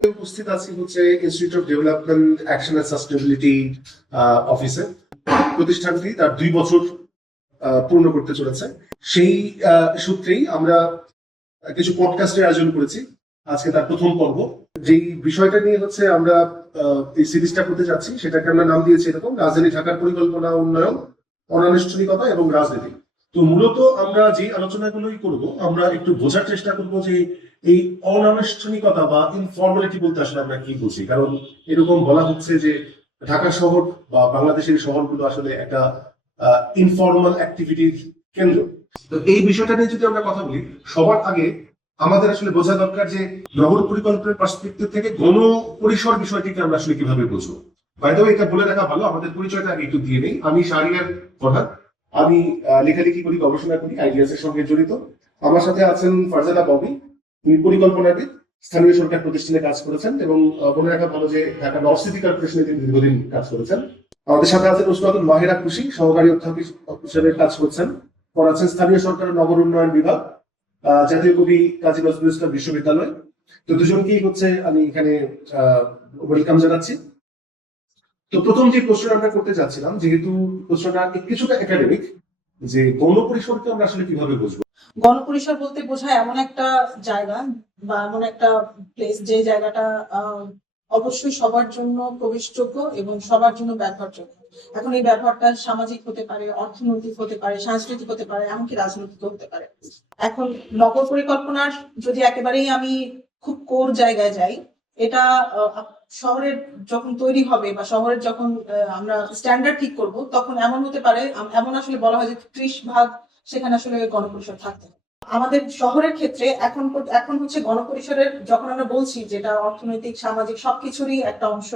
উপস্থিত আছি হচ্ছে institute of development action and sustainability অফিসে। প্রতিষ্ঠানটি তার 2 বছর পূর্ণ করতে চলেছে। সেই সূত্রেই আমরা কিছু পডকাস্টের আয়োজন করেছি। আজকে তার প্রথম পর্ব। যেই বিষয়টা নিয়ে হচ্ছে আমরা এই সিরিজটা করতে যাচ্ছি, সেটাকে আমরা নাম দিয়েছি এরকম: রাজধানী ঢাকার পরিকল্পনা, উন্নয়ন, অনানুষ্ঠানিকতা এবং রাজনীতি। তো মূলত আমরা যে আলোচনাগুলোই করব, আমরা একটু বোঝার চেষ্টা করব যে এই অনানুষ্ঠানিকতা বা ইনফর্মালিটি বলতে আসলে আমরা কি বুঝি। কারণ এরকম বলা হচ্ছে যে ঢাকা শহর বা বাংলাদেশের শহরগুলো আসলে একটা ইনফর্মাল অ্যাক্টিভিটির কেন্দ্র। তো এই বিষয়টা নিয়ে যদি আমরা কথা বলি, সবার আগে আমাদের আসলে বোঝা দরকার যে নগর পরিকল্পনার পার্সপেক্টিভ থেকে গণ পরিসর বিষয়টিকে আমরা আসলে কিভাবে বুঝবো। বাইরে এটা বলে রাখা ভালো, আমাদের পরিচয়টা আগে একটু দিয়ে নেই। আমি শাহরিয়ার প্রধান, আমি লেখালেখি করি, গবেষণা করি, আইডিয়াস এর সঙ্গে জড়িত। আমার সাথে আছেন ফারজানা ববি, তিনি পরিকল্পনাবিদ, স্থানীয় সরকার প্রতিষ্ঠানে কাজ করেছেন এবং বলে রাখা ভালো যে ঢাকা নর্থ সিটি কর্পোরেশনে তিনি দীর্ঘদিন কাজ করেছেন। আমাদের সাথে আছেন উসমাতুল মাহিরা খুশি, সহকারী অধ্যাপক হিসেবে কাজ করছেন, পড়াচ্ছেন স্থানীয় সরকারের নগর উন্নয়ন বিভাগ, জাতীয় কবি কাজী নজরুল ইসলাম বিশ্ববিদ্যালয়। তো দুজনকেই হচ্ছে আমি এখানে ওয়েলকাম জানাচ্ছি। তো প্রথম যে প্রশ্নটা আমরা করতে যাচ্ছিলাম, যেহেতু প্রশ্নটা কিছুটা একাডেমিক, যে গণপরিসরকে আমরা আসলে কিভাবে বুঝবো। গণপরিসর বলতে বোঝায় এমন একটা জায়গা বা এমন একটা প্লেস, যে জায়গাটা অবশ্যই সবার জন্য প্রবেশযোগ্য এবং সবার জন্য ব্যবহারযোগ্য। এখন এই ব্যবহারটা সামাজিক হতে পারে, অর্থনৈতিক হতে পারে, সাংস্কৃতিক হতে পারে, এমনকি রাজনৈতিক হতে পারে। এখন নগর পরিকল্পনার যদি একেবারেই আমি খুব কোর জায়গায় যাই, এটা শহরের যখন তৈরি হবে বা শহরের যখন আমরা স্ট্যান্ডার্ড ঠিক করব, তখন এমন হতে পারে, এমন আসলে বলা হয় যে 30% সেখানে আসলে গণপরিসর থাকতে হবে। আমাদের শহরের ক্ষেত্রে এখন হচ্ছে গণপরিসরের, যখন আমরা বলছি যেটা অর্থনৈতিক, সামাজিক সবকিছুরই একটা অংশ।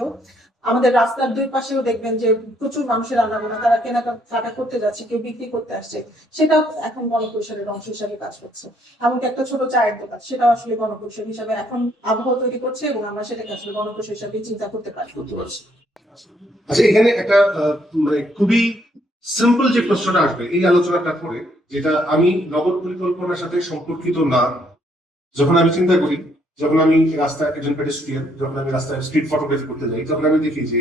আমাদের রাস্তার দুই পাশেও দেখবেন যে প্রচুর মানুষের আনাগোনা, তারা কেনাকাটা করতে যাচ্ছে, কেউ বিক্রি করতে আসছে, সেটাও এখন গণপরিসরের অংশ হিসাবে কাজ করছে। এমনকি একটা ছোট চায়ের দোকান, সেটাও আসলে গণপরিসর হিসাবে এখন আবহাওয়া তৈরি করছে এবং আমরা সেটাকে আসলে গণপরিসর হিসাবে চিন্তা করতে পারি। আচ্ছা, এখানে একটা মানে খুবই সিম্পল যে প্রশ্নটা আসবে এই আলোচনাটা করে, যেটা আমি নগর পরিকল্পনার সাথে সম্পর্কিত না, যখন আমি চিন্তা করি, যখন আমি রাস্তায় একজন পেডেস্ট্রিয়ান, যখন আমি রাস্তায় স্ট্রিট ফটোগ্রাফি করতে যাই, তখন আমি দেখি যে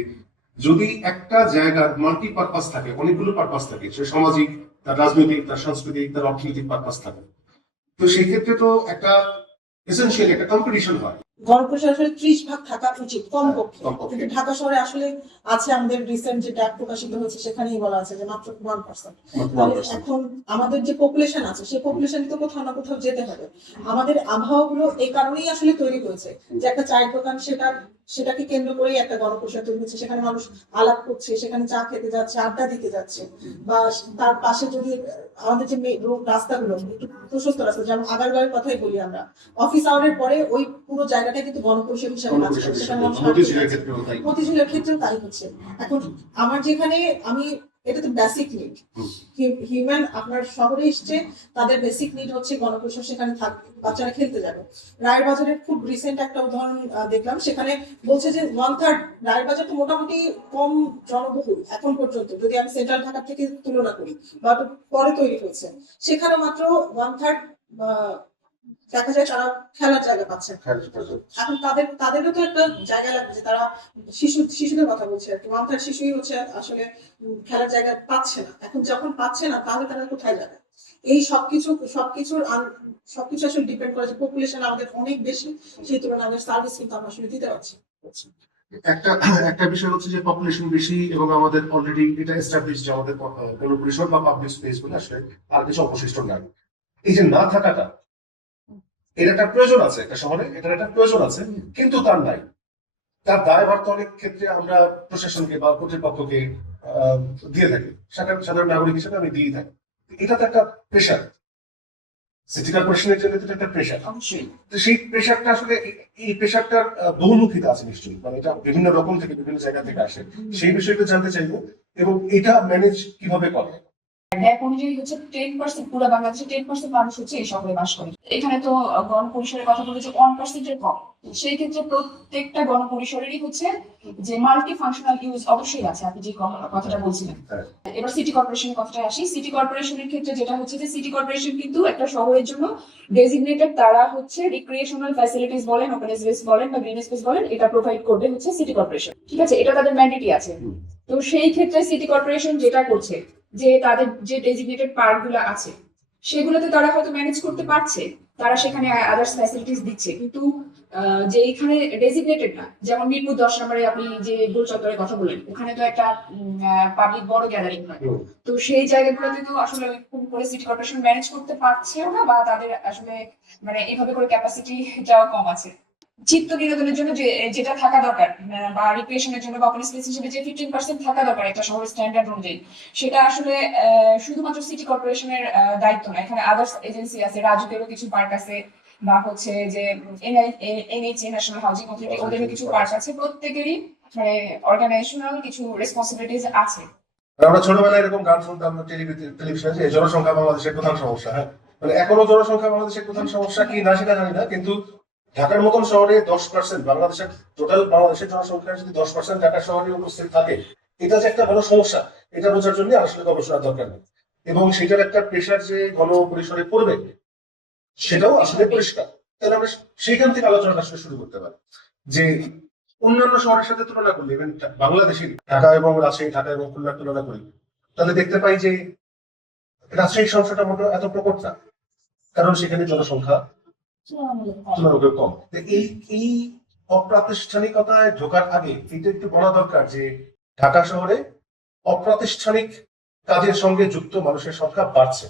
যদি একটা জায়গার মাল্টি পারপাস থাকে, অনেকগুলো পারপাস থাকে, সে সামাজিক, তার রাজনৈতিক, তার সাংস্কৃতিক, তার অর্থনৈতিক পারপাস থাকে, তো সেই ক্ষেত্রে তো একটা এসেনশিয়াল একটা কম্পিটিশন হয়। গণপরিসর আসলে 30% থাকা উচিত কমপক্ষে, কিন্তু ঢাকা শহরে আসলে আছে, আমাদের রিসেন্ট যে ট্যাগ প্রকাশিত হয়েছে সেখানেই বলা আছে যে মাত্র 1%। এখন আমাদের যে পপুলেশন আছে, সেই পপুলেশন তো কোথাও না কোথাও যেতে হবে। আমাদের আবহাওয়াগুলো এই কারণেই আসলে তৈরি হয়েছে যে একটা চায়ের দোকান, সেটাকে কেন্দ্র করেই একটা গণপরিসর তৈরি হচ্ছে। সেখানে মানুষ আলাপ করছে, সেখানে চা খেতে যাচ্ছে, আড্ডা দিতে যাচ্ছে। বা তার পাশে যদি আমাদের যে রাস্তাগুলো একটু প্রশস্ত রাস্তা, যেমন আগারগাঁওয়ের কথাই বলি, আমরা অফিস আওয়ারের পরে ওই পুরো জায়গাটা কিন্তু গণপরিসর হিসাবে কাজ করে। সেখানে মতিঝিলের ক্ষেত্রেও তাই হচ্ছে। এখন আমার যেখানে এটা তো বেসিক নিড, হিউম্যান আপনার শহরে এসছে, তাদের বেসিক নিড হচ্ছে গণপরিসর, সেখানে থাকবে, বাচ্চারা খেলতে যাবে। রায়ের বাজারের খুব রিসেন্ট একটা উদাহরণ দেখলাম, সেখানে বলছে যে 1/3, রায়ের বাজার তো মোটামুটি কম জনবহুল এখন পর্যন্ত, যদি আমি সেন্ট্রাল ঢাকা থেকে তুলনা করি, বা পরে তৈরি হয়েছে, সেখানে মাত্র 1/3 দেখা যায় তারা খেলার জায়গা পাচ্ছে। এখন তাদেরও তো একটা জায়গা লাগবে, যে তারা শিশুদের কথা বলছে আর কি, 1/3 শিশুই হচ্ছে আসলে খেলার জায়গা পাচ্ছে না। এখন যখন পাচ্ছে না, তাহলে তারা কোথায় যাবে? এই সবকিছু আসলে ডিপেন্ড করে যে পপুলেশন আমাদের অনেক বেশি, সেই তুলনায় আমাদের সার্ভিস কিন্তু আমরা আসলে দিতে পারছি। একটা একটা বিষয় হচ্ছে যে পপুলেশন বেশি এবং আমাদের অলরেডি এটা এস্টাবলিশ যে আমাদের গণপরিসর বা পাবলিক স্পেস গুলো আসলে আর কিছু অবশিষ্ট নাই। এই যে না থাকাটা, এর একটা প্রয়োজন আছে, একটা শহরে এটার একটা প্রয়োজন আছে, কিন্তু তার নাই। তার দায়ভার তো অনেক ক্ষেত্রে আমরা প্রশাসনকে বা কর্তৃপক্ষকে দিয়ে থাকি, সাধারণ নাগরিক হিসেবে আমি দিয়ে থাকি। এটা তো একটা প্রেশার, সিটি কর্পোরেশনের জন্য তো একটা প্রেশার। তো সেই প্রেশারটা আসলে, এই প্রেশারটার বহুমুখিতা আছে নিশ্চয়ই, মানে এটা বিভিন্ন রকম থেকে, বিভিন্ন জায়গা থেকে আসে। সেই বিষয়টা জানতে চাইবো এবং এটা ম্যানেজ কিভাবে করে। ন্যাক অনুযায়ী হচ্ছে 10% পুরো বাংলাদেশে 10% মানুষ হচ্ছে এই শহরে বাস করে। এখানে তো গণপরিসরের কথা বলে যে 1% এর কম। সেই ক্ষেত্রে প্রত্যেকটা গণপরিসরেরই হচ্ছে যে মাল্টি ফাংশনাল ইউজ অবশ্যই আছে, আপনি যে কথাটা বলছিলেন। এবার সিটি কর্পোরেশনের কথাটা আসি। সিটি কর্পোরেশনের ক্ষেত্রে যেটা হচ্ছে যে সিটি কর্পোরেশন কিন্তু একটা শহরের জন্য ডেজিগনেটেড, তারা হচ্ছে রিক্রিয়েশনাল ফ্যাসিলিটিস বলেন, ওপেন স্পেস বলেন বা গ্রিন স্পেস বলেন, এটা প্রোভাইড করবে হচ্ছে সিটি কর্পোরেশন, ঠিক আছে? এটা তাদের ম্যান্ডেটই আছে। তো সেই ক্ষেত্রে সিটি কর্পোরেশন যেটা করছে যে তাদের যে ডেজিগনেটেড পার্ক গুলো আছে সেগুলোতে তারা হয়তো ম্যানেজ করতে পারছে, তারা সেখানে আদার্স ফ্যাসিলিটিস দিচ্ছে, কিন্তু যে এখানে ডেজিগনেটেড না, যেমন মিরপুর 10 নম্বরে আপনি যে গোল চত্বরের কথা বলেন, ওখানে তো একটা পাবলিক বড় গ্যাদারিং হয়। তো সেই জায়গাগুলোতে তো আসলে ওইরকম করে সিটি কর্পোরেশন ম্যানেজ করতে পারছেও না, বা তাদের আসলে মানে এইভাবে করে ক্যাপাসিটিটাও কম আছে। চিত্ত বিনোদনের জন্য যেটা থাকা দরকার, বা রিক্রিয়েশনের জন্য বা ওপেন স্পেস হিসেবে যে 15% থাকা দরকার একটা শহরের স্ট্যান্ডার্ড অনুযায়ী, সেটা আসলে শুধুমাত্র সিটি কর্পোরেশনের দায়িত্ব না। এখানে আদার্স এজেন্সি আছে, রাজুকেরও কিছু পার্ক আছে, বা হচ্ছে যে এনএইচএ ন্যাশনাল হাউজিং অথরিটি, ওদেরও কিছু পার্ক আছে। প্রত্যেকেরই মানে অর্গানাইজেশনাল কিছু রেসপন্সিবিলিটিস আছে। আমরা ছোটবেলায় এরকম গান শুনতাম টেলিভিশনে যে জনসংখ্যা বাংলাদেশের প্রধান সমস্যা। হ্যাঁ, মানে এখনো জনসংখ্যা বাংলাদেশের প্রধান সমস্যা কি না সেটা জানি না, কিন্তু ঢাকার মতন শহরে 10% বাংলাদেশের টোটাল বাংলাদেশের জনসংখ্যার যদি 10% ঢাকা শহরে উপস্থিত থাকে, এটা যে একটা বড় সমস্যা, এটা বোঝার জন্য আসলে গবেষণার দরকার নেই। এবং সেটার একটা প্রেশার যে গণপরিসরে পড়বে সেটাও আসলে পরিষ্কার। তাহলে আমরা সেইখান থেকে আলোচনাটা আসলে শুরু করতে পারি যে অন্যান্য শহরের সাথে তুলনা করলে, ইভেন বাংলাদেশের ঢাকা এবং রাজশাহী, ঢাকা এবং খুলনার তুলনা করি, তাহলে দেখতে পাই যে রাজশাহীর সমস্যাটা মোটো এত প্রকট না, কারণ সেখানে জনসংখ্যা তুলনামূলক কম। এই অপ্রাতিষ্ঠানিকতায় ঢোকার আগে এটা একটু বলা দরকার যে ঢাকা শহরে অপ্রাতিষ্ঠানিক কাজের সঙ্গে যুক্ত মানুষের সংখ্যা বাড়ছে।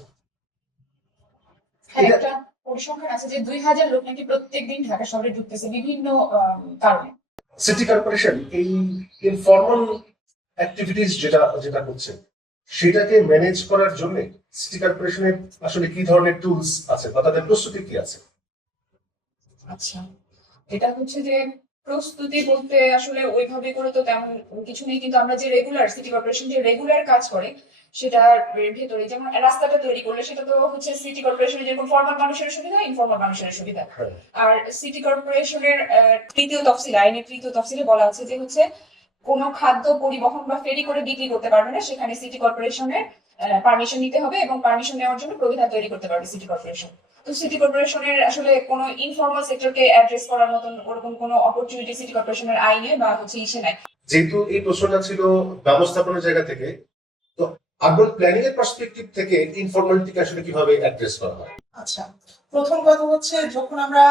হ্যাঁ, একটা পরিসংখ্যান আছে যে 2000 লোক নাকি প্রত্যেকদিন ঢাকা শহরে ঢুকতেছে বিভিন্ন কারণে। সিটি কর্পোরেশন এই ইনফর্মাল অ্যাক্টিভিটিস যেটা যেটা করছে সেটাকে ম্যানেজ করার জন্য সিটি কর্পোরেশনের আসলে কি ধরনের টুলস আছে বা তাদের প্রস্তুতি কি আছে? আচ্ছা, এটা হচ্ছে যে প্রস্তুতি বলতে আসলে ওইভাবে করে তো তেমন কিছু নেই, কিন্তু আমরা যে রেগুলার সিটি কর্পোরেশন যে রেগুলার কাজ করে সেটার ভেতরে, যেমন রাস্তাটা তৈরি করলে সেটা তো হচ্ছে সিটি কর্পোরেশনের যেরকম ফর্মাল মানুষের সুবিধা, ইনফর্মাল মানুষের সুবিধা। আর সিটি কর্পোরেশনের তৃতীয় তফসিল, আইনের তৃতীয় তফসিলে বলা আছে যে হচ্ছে কোনো খাদ্য পরিবহন বা ফেরি করে বিক্রি করতে পারবে না, সেখানে সিটি কর্পোরেশনের পারমিশন নিতে হবে, এবং পারমিশন নেওয়ার জন্য প্রবিধান তৈরি করতে পারবে সিটি কর্পোরেশন। তো সিটি কর্পোরেশনের আসলে কোনো ইনফর্মাল সেক্টরকে অ্যাড্রেস করার মতন ওরকম কোনো অপরচুনিটি সিটি কর্পোরেশনের আইনে বা হচ্ছে ইসে নাই। যেহেতু এই প্রশ্নটা ছিল ব্যবস্থাপনার জায়গা থেকে, তো আরবান প্ল্যানিং এর পার্সপেক্টিভ থেকে ইনফর্মালিটিকে আসলে কিভাবে অ্যাড্রেস করা হয়? আচ্ছা, প্রথম কথা হচ্ছে যখন আমরা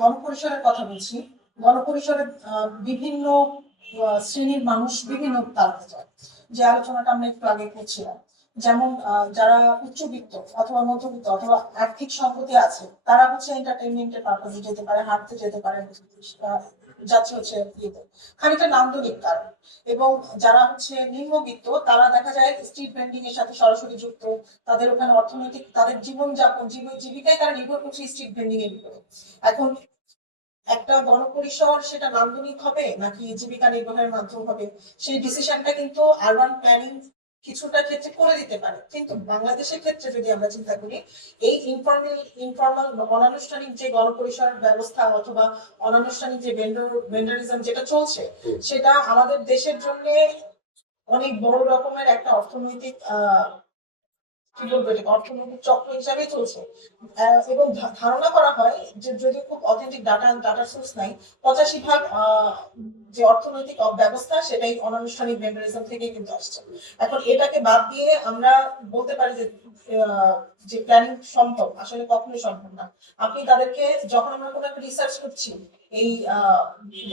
গণপরিসরের কথা বলছি, গণপরিসরে বিভিন্ন শ্রেণীর মানুষ বিভিন্ন তারকা যায়, যে আলোচনাটা আমরা একটু আগে করছিলাম। যেমন যারা উচ্চবিত্ত অথবা মধ্যবিত্ত অথবা আর্থিক সম্পত্তি আছে, তারা হচ্ছে এন্টারটেইনমেন্টের পারপাসে যেতে পারে, হাঁটতে যেতে পারে, যাচ্ছে হচ্ছে ইয়েতে খানিকটা নান্দনিক কারণ। এবং যারা হচ্ছে নিম্নবিত্ত, তারা দেখা যায় স্ট্রিট ভেন্ডিং এর সাথে সরাসরি যুক্ত, তাদের ওখানে অর্থনৈতিক তাদের জীবনযাপন জীবিকায় তারা নির্ভর করছে স্ট্রিট ভেন্ডিং এর উপরে। এখন একটা গণপরিসর সেটা নান্দনিক হবে নাকি জীবিকা নির্বাহের মাধ্যম হবে, সেই ডিসিশনটা কিন্তু আরবান প্ল্যানিং কিছুটা ক্ষেত্রে করে দিতে পারে। কিন্তু বাংলাদেশের ক্ষেত্রে যদি আমরা চিন্তা করি, এই ইনফর্মাল অনানুষ্ঠানিক যে গণপরিসর ব্যবস্থা অথবা অনানুষ্ঠানিক যে ভেন্ডারিজম যেটা চলছে, সেটা আমাদের দেশের জন্য অনেক বড় রকমের একটা অর্থনৈতিক কি বলবো, এটা অর্থনৈতিক চক্র হিসাবে চলছে। এবং ধারণা করা হয় যে, যদি খুব অথেন্টিক ডাটা সোর্স নাই, 85% যে অর্থনৈতিক ব্যবস্থা সেটাই অনানুষ্ঠানিক ভেন্ডারিজম থেকে কিন্তু আসছে। এখন এটাকে বাদ দিয়ে আমরা বলতে পারি যে প্ল্যানিং সম্ভব, আসলে কখনোই সম্ভব না। আপনি তাদেরকে যখন আমরা কোনো একটা রিসার্চ করছি এই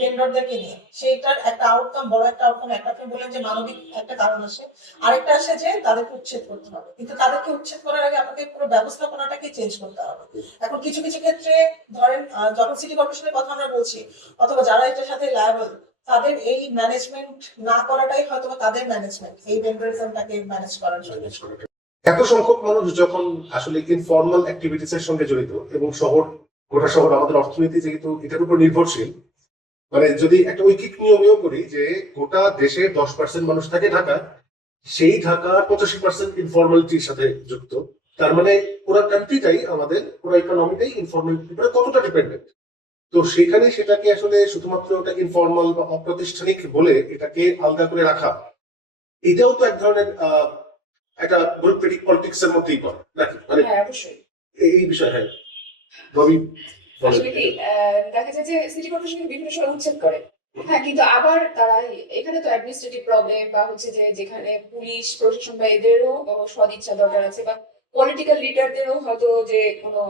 ভেন্ডরদেরকে নিয়ে, সেইটার একটা আউটকাম, বড় একটা আউটকাম, একটা আপনি বললেন যে মানবিক একটা কারণ আসে, আরেকটা আসে যে তাদেরকে উচ্ছেদ করতে হবে। কিন্তু তাদেরকে উচ্ছেদ করার আগে আপনাকে পুরো ব্যবস্থাপনাটাকে চেঞ্জ করতে হবে। এখন কিছু কিছু ক্ষেত্রে ধরেন যখন সিটি কর্পোরেশনের কথা আমরা বলছি অথবা যারা এটার সাথে লায়াবল, তাদের এই ম্যানেজমেন্ট না করাটাই হয়তো তাদের ম্যানেজমেন্ট, এই ভেন্ডারিজমটাকে ম্যানেজ করার জন্য। এত সংখ্যক মানুষ যখন আসলে ইনফর্মাল অ্যাক্টিভিটিস এর সঙ্গে জড়িত, এবং গোটা শহর আমাদের অর্থনীতি যেহেতু এটার উপর নির্ভরশীল, মানে যদি একটা ঐকিক নিয়মেও করি যে গোটা দেশে 10% মানুষ থাকে ঢাকা, সেই ঢাকার 85% ইনফর্মালিটির সাথে যুক্ত। তার মানে পুরো কান্ট্রিটাই আমাদের, পুরো ইকোনমিটাই ইনফর্মালিটির উপরে কতটা ডিপেন্ডেন্ট। তো সেখানে সেটাকে আসলে শুধুমাত্র ওটা ইনফর্মাল বা অপ্রাতিষ্ঠানিক বলে এটাকে আলাদা করে রাখা, এটাও তো এক ধরনের একটা ব্যুরোক্রেটিক পলিটিক্স এর মধ্যেই পড়ে নাকি? মানে হ্যাঁ, অবশ্যই। এই বিষয়, হ্যাঁ ববি বলেন। আসলে কি দেখা যায় যে সিটি কর্পোরেশন বিভিন্ন সময় উচ্ছেদ করে, হ্যাঁ, কিন্তু আবার তারা এখানে তো অ্যাডমিনিস্ট্রেটিভ প্রবলেম বা হচ্ছে যে যেখানে পুলিশ প্রশাসন বা এদেরও সদিচ্ছা দরকার আছে, বা পলিটিক্যাল লিডারদেরও হয়তো যে কোনো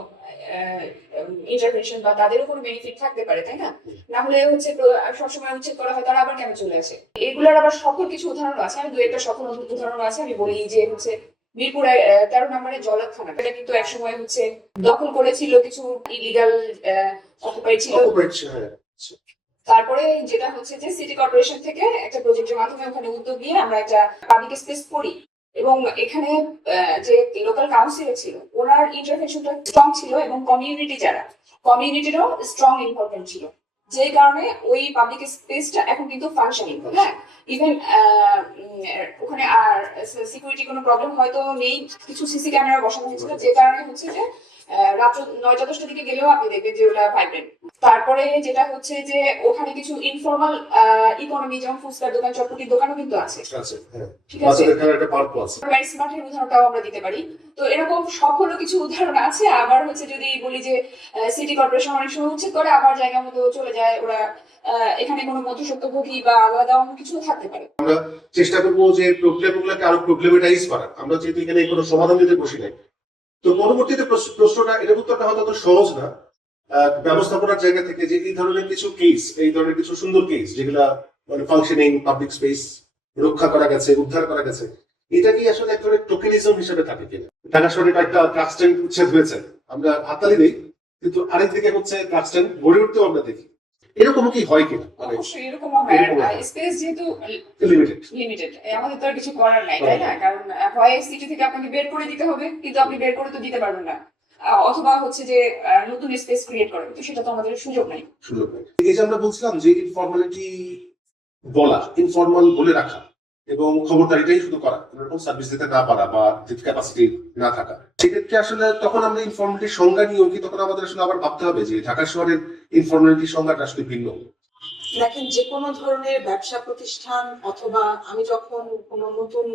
ইন্টারভেনশন বা তাদেরও কোনো বেনিফিট থাকতে পারে, তাই না? না হলে হচ্ছে সবসময় উচ্ছেদ করা হয়, তারা আবার কেন চলে আসে? এগুলোর আবার সফল কিছু উদাহরণ আছে, আমি দু একটা সফল উদাহরণ আছে আমি বলি। যে হচ্ছে মিরপুর 13 নম্বরে জলাখানা, এটা কিন্তু একসময় হচ্ছে দখল করেছিল কিছু ইলিগাল অকুপাই ছিল। হ্যাঁ। তারপরে যেটা হচ্ছে যে সিটি কর্পোরেশন থেকে একটা প্রজেক্টের মাধ্যমে ওখানে উদ্যোগ নিয়ে আমরা একটা পাবলিক স্পেস করি, এবং এখানে যে লোকাল কাউন্সিলর ছিল ওনার ইন্টারভেনশনটা স্ট্রং ছিল, এবং কমিউনিটিরও স্ট্রং ইনভলভমেন্ট ছিল, যে কারণে ওই পাবলিক স্পেসটা এখন কিন্তু ফাংশনিং। হ্যাঁ, ইভেন ওখানে আর সিকিউরিটি কোনো প্রবলেম হয়তো নেই, কিছু সিসি ক্যামেরা বসানো হয়েছিল, যে কারণে হচ্ছে যে রাত 9টা-10টার দিকে গেলেও আপনি দেখবেন যে ওটা ভাইব্রেন্ট। তারপরে যেটা হচ্ছে যে ওখানে কিছু ইনফর্মাল ইকোনমি, যেমন ফুচকার দোকান, চটপটির দোকানও কিন্তু আছে, ঠিক আছে? স্মার্টের উদাহরণটাও আমরা দিতে পারি। তো এরকম সফলও কিছু উদাহরণ আছে। আবার হচ্ছে যদি বলি যে সিটি কর্পোরেশন অনেক সময় উচ্ছেদ করে, আবার জায়গা মতো চলে যায় ওরা, এখানে কোনো মধ্যস্বত্বভোগী বা আলাদা অন্য কিছু থাকতে পারে। আমরা চেষ্টা করবো যে প্রবলেমগুলোকে আরো প্রবলেমেটাইজ করার। আমরা যেহেতু এখানে কোনো সমাধান দিতে বসি নাই, তো পরবর্তীতে প্রশ্নটা, এটার উত্তরটা হয়তো অত সহজ না ব্যবস্থাপনার জায়গা থেকে, যে এই ধরনের কিছু কেস, এই ধরনের কিছু সুন্দর কেস যেগুলা মানে ফাংশনিং পাবলিক স্পেস রক্ষা করা গেছে, উদ্ধার করা গেছে, এটা কি আসলে এক ধরনের টোকেনিজম হিসেবে থাকে কিনা? ঢাকা শহরে একটা ট্রাক স্ট্যান্ড উচ্ছেদ হয়েছে, আমরা হাততালি দিই, কিন্তু আরেক দিকে হচ্ছে ট্রাক স্ট্যান্ড গড়ে উঠতেও আমরা দেখি। এরকম কি হয় কিনা? মানে অবশ্যই এরকম হয়। স্পেস যেহেতু লিমিটেড, আমাদের তো আর কিছু করার নাই, তাই না? কারণ হয় সিটি থেকে আপনাকে বের করে দিতে হবে, কিন্তু আপনি বের করে তো দিতে পারবেন না, অথবা হচ্ছে যে নতুন স্পেস ক্রিয়েট করা, তো সেটা তো আমাদের সুযোগ নাই। এই যে আমরা বলছিলাম যে ইনফর্মালিটি বলা, ইনফর্মাল বলে রাখা এবং খবরদারিটাই শুধু করা, এরকম সার্ভিস দিতে না পারা বা ক্যাপাসিটি না থাকা, সেক্ষেত্রে আসলে তখন আমরা ইনফর্মালিটির সংজ্ঞা নিয়েও কি তখন আমাদের আসলে আবার ভাবতে হবে যে ঢাকা শহরের ইনফর্মালিটির সংজ্ঞাটা আসলে ভিন্ন। দেখেন, যে কোনো ধরনের ব্যবসা প্রতিষ্ঠান অথবা আমি যখন কোনো নতুন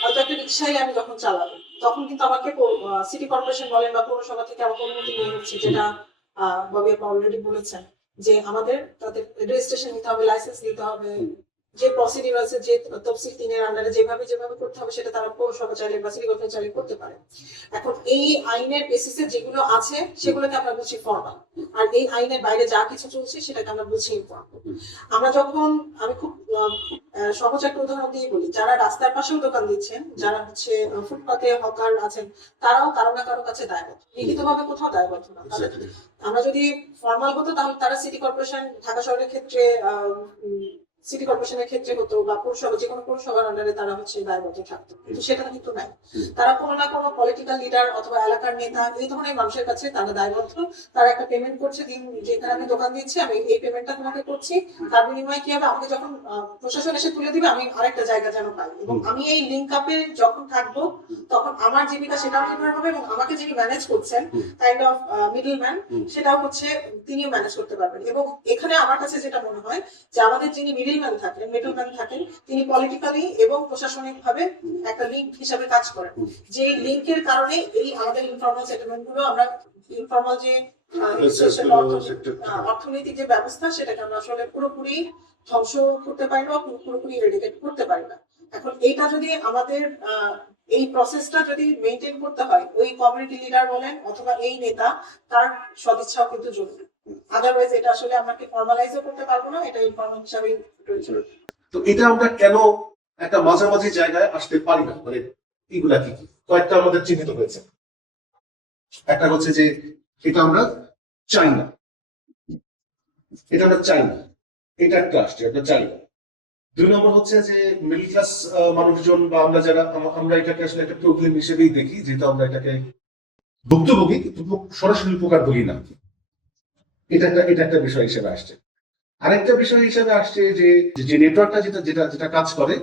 হয়তো একটা রিক্সাই আমি যখন চালাবো, তখন কিন্তু আমাকে সিটি কর্পোরেশন বলেন বা পৌরসভা থেকে আমাকে অনুমতি নিয়ে হচ্ছে, যেটা ববি আপনি অলরেডি বলেছেন, যে আমাদের তাদের রেজিস্ট্রেশন নিতে হবে, লাইসেন্স নিতে হবে, যে প্রসিডিউর আছে, যে তফসিল 3-এর আন্ডারে যেভাবে করতে হবে, সেটা তারা পৌরসভা চাইলে বা সিটি কর্পোরেশন চাইলে করতে পারে। এখন এই আইনের বেসিসে যেগুলো আছে সেগুলোকে আমরা বলছি ফর্মাল, আর এই আইনের বাইরে যা কিছু চলছে সেটাকে আমরা বলছি ইনফর্মাল। আমরা যখন, আমি খুব সহজ একটা উদাহরণ দিয়ে বলি, যারা রাস্তার পাশেও দোকান দিচ্ছেন, যারা হচ্ছে ফুটপাতে হকার আছেন, তারাও কারো না কারো কাছে দায়বদ্ধ, লিখিতভাবে কোথাও দায়বদ্ধ না। আমরা যদি ফর্মাল হতো তাহলে তারা সিটি কর্পোরেশন, ঢাকা শহরের ক্ষেত্রে সিটি কর্পোরেশনের ক্ষেত্রে হতো বা পৌরসভা, যে কোনো পৌরসভার আন্ডারে তারা হচ্ছে দায়বদ্ধ থাকতো, কিন্তু সেটা কিন্তু নাই। তারা কোনো না কোনো পলিটিক্যাল লিডার অথবা এলাকার নেতা, এই ধরনের মানুষের কাছে তারা দায়বদ্ধ। তারা একটা পেমেন্ট করছে, দিন যেখানে আমি দোকান দিচ্ছি, আমি এই পেমেন্টটা তোমাকে করছি, তার বিনিময়ে কি হবে, আমাকে যখন প্রশাসন এসে তুলে দিবে, আমি আরেকটা জায়গা যেন পাই, এবং আমি এই লিঙ্ক আপে যখন থাকবো তখন আমার জীবিকা সেটাও নির্ভর হবে, এবং আমাকে যিনি ম্যানেজ করছেন, কাইন্ড অফ মিডল ম্যান, সেটাও হচ্ছে তিনিও ম্যানেজ করতে পারবেন। এবং এখানে আমার কাছে যেটা মনে হয় যে আমাদের যিনি মিডলম্যান থাকেন, তিনি পলিটিক্যালি এবং প্রশাসনিক ভাবে একটা লিঙ্ক হিসাবে কাজ করেন, যে লিঙ্কের কারণে এই আমাদের ইনফর্মাল সেটেলমেন্ট গুলো, আমরা ইনফর্মাল যে অর্থনৈতিক যে ব্যবস্থা, সেটাকে আমরা আসলে পুরোপুরি ধ্বংস করতে পারি না, পুরোপুরি এরেডিকেট করতে পারি না। এখন এইটা যদি আমাদের এই প্রসেসটা যদি মেনটেন করতে হয়, ওই কমিউনিটি লিডার বলেন অথবা এই নেতা, তার সদিচ্ছাও কিন্তু জরুরি। আদারওয়াইজ এটা আসলে আমরা ফর্মালাইজও করতে পারবো না, এটা ইনফর্মাল হিসাবেই রয়েছে। তো এটা আমরা কেন একটা মাঝামাঝি জায়গায় আসতে পারি না? মানে এগুলা কি কি কয়েকটা আমাদের চিহ্নিত হয়েছে। একটা হচ্ছে যে এটা আমরা চাই না, এটা আমরা চাই না, এটা একটা আসছে, এটা চাই না। 2 নম্বর হচ্ছে যে মিডল ক্লাস মানুষজন বা আমরা যারা, আমরা এটাকে আসলে একটা প্রবলেম হিসেবেই দেখি, যেহেতু আমরা এটাকে ভুক্তভোগী কিন্তু সরাসরি উপকার বলি না। এটা একটা বিষয় হিসেবে আসছে। আরেকটা বিষয় হিসেবে আসছে যে নেটওয়ার্কটা যেটা কাজ করে,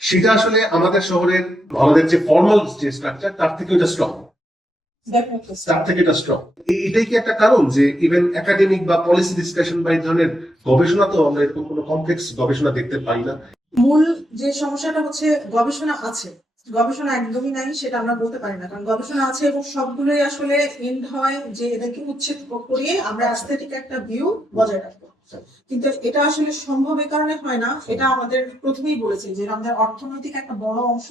সেটা আসলে আমাদের শহরের আমাদের যে ফর্মাল যে স্ট্রাকচার তার থেকে ওটা স্ট্রং, Definitely. তার থেকে এটা স্ট্রং। এটাই কি একটা কারণ যে ইভেন একাডেমিক বা পলিসি ডিসকাশন বা এই ধরনের গবেষণা তো আমরা এরকম কোনো কমপ্লেক্স গবেষণা দেখতে পাই না। মূল যে সমস্যাটা হচ্ছে গবেষণা আছে, গবেষণা একদমই নাই সেটা আমরা বলতে পারি না, কারণ গবেষণা আছে এবং সবগুলোই আসলে এন্ড হয় যে এদেরকে উচ্ছেদ করিয়ে আমরা অ্যাস্থেটিক একটা ভিউ বজায় রাখবো। কিন্তু এটা আসলে সম্ভব এই কারণে হয় না, এটা আমাদের প্রথমেই বলেছি যে আমাদের অর্থনৈতিক একটা বড় অংশ